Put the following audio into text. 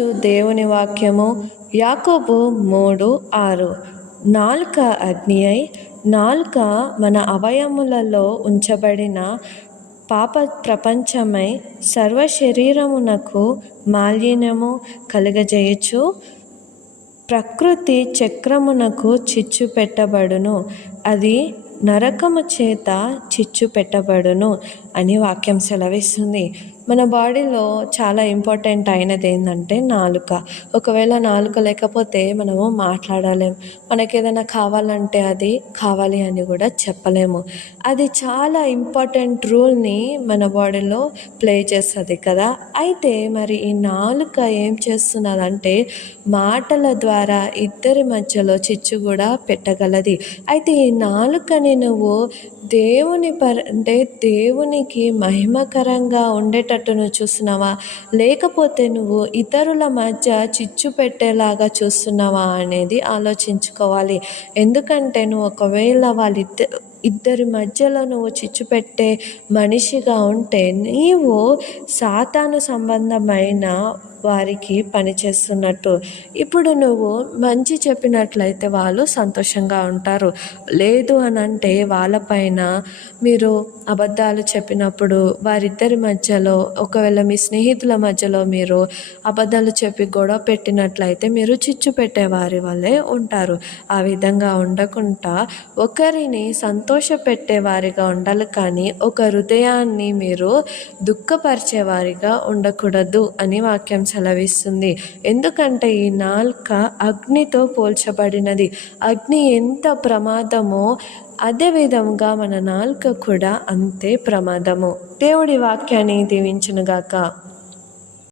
చు దేవుని వాక్యము యాకోబు మూడు ఆరు. నాలుక అగ్ని అయి నాలుక మన అవయములలో ఉంచబడిన పాప ప్రపంచమై సర్వ శరీరమునకు మాలిన్యము కలుగజేయచ్చు ప్రకృతి చక్రమునకు చిచ్చు పెట్టబడును. అది నరకము చేత చిచ్చు పెట్టబడును అని వాక్యం సెలవిస్తుంది. మన బాడీలో చాలా ఇంపార్టెంట్ అయినది ఏంటంటే నాలుక. ఒకవేళ నాలుక లేకపోతే మనము మాట్లాడలేం. మనకి ఏదైనా కావాలంటే అది కావాలి అని కూడా చెప్పలేము. అది చాలా ఇంపార్టెంట్ రూల్ని మన బాడీలో ప్లే చేస్తుంది కదా. అయితే మరి ఈ నాలుక ఏం చేస్తున్నదంటే మాటల ద్వారా ఇద్దరి మధ్యలో చిచ్చు కూడా పెట్టగలది. అయితే ఈ నాలుకని నువ్వు దేవుని పర అంటే దేవునికి మహిమకరంగా ఉండేటట్టు నువ్వు చూస్తున్నావా? లేకపోతే నువ్వు ఇతరుల మధ్య చిచ్చు పెట్టేలాగా చూస్తున్నావా అనేది ఆలోచించుకోవాలి. ఎందుకంటే నువ్వు ఒకవేళ వాళ్ళిద్ద ఇద్దరి మధ్యలో నువ్వు చిచ్చు పెట్టే మనిషిగా ఉంటే నీవు సాతాను సంబంధమైన వారికి పనిచేస్తున్నట్టు ఇప్పుడు నువ్వు మంచి చెప్పినట్లయితే వాళ్ళు సంతోషంగా ఉంటారు. లేదు అని అంటే వాళ్ళపైన మీరు అబద్ధాలు చెప్పినప్పుడు వారిద్దరి మధ్యలో ఒకవేళ మీ స్నేహితుల మధ్యలో మీరు అబద్ధాలు చెప్పి గొడవ పెట్టినట్లయితే మీరు చిచ్చు పెట్టే వారి వల్లే ఉంటారు. ఆ విధంగా ఉండకుండా ఒకరిని సంతోషపెట్టే వారిగా ఉండాలి కానీ ఒక హృదయాన్ని మీరు దుఃఖపరిచేవారిగా ఉండకూడదు అని వాక్యం సెలవిస్తుంది ఎందుకంటే ఈ నాల్క అగ్నితో పోల్చబడినది. అగ్ని ఎంత ప్రమాదమో అదేవిధంగా మన నాలుక కూడా అంతే ప్రమాదము. దేవుడి వాక్యాన్ని దీవించునుగాక.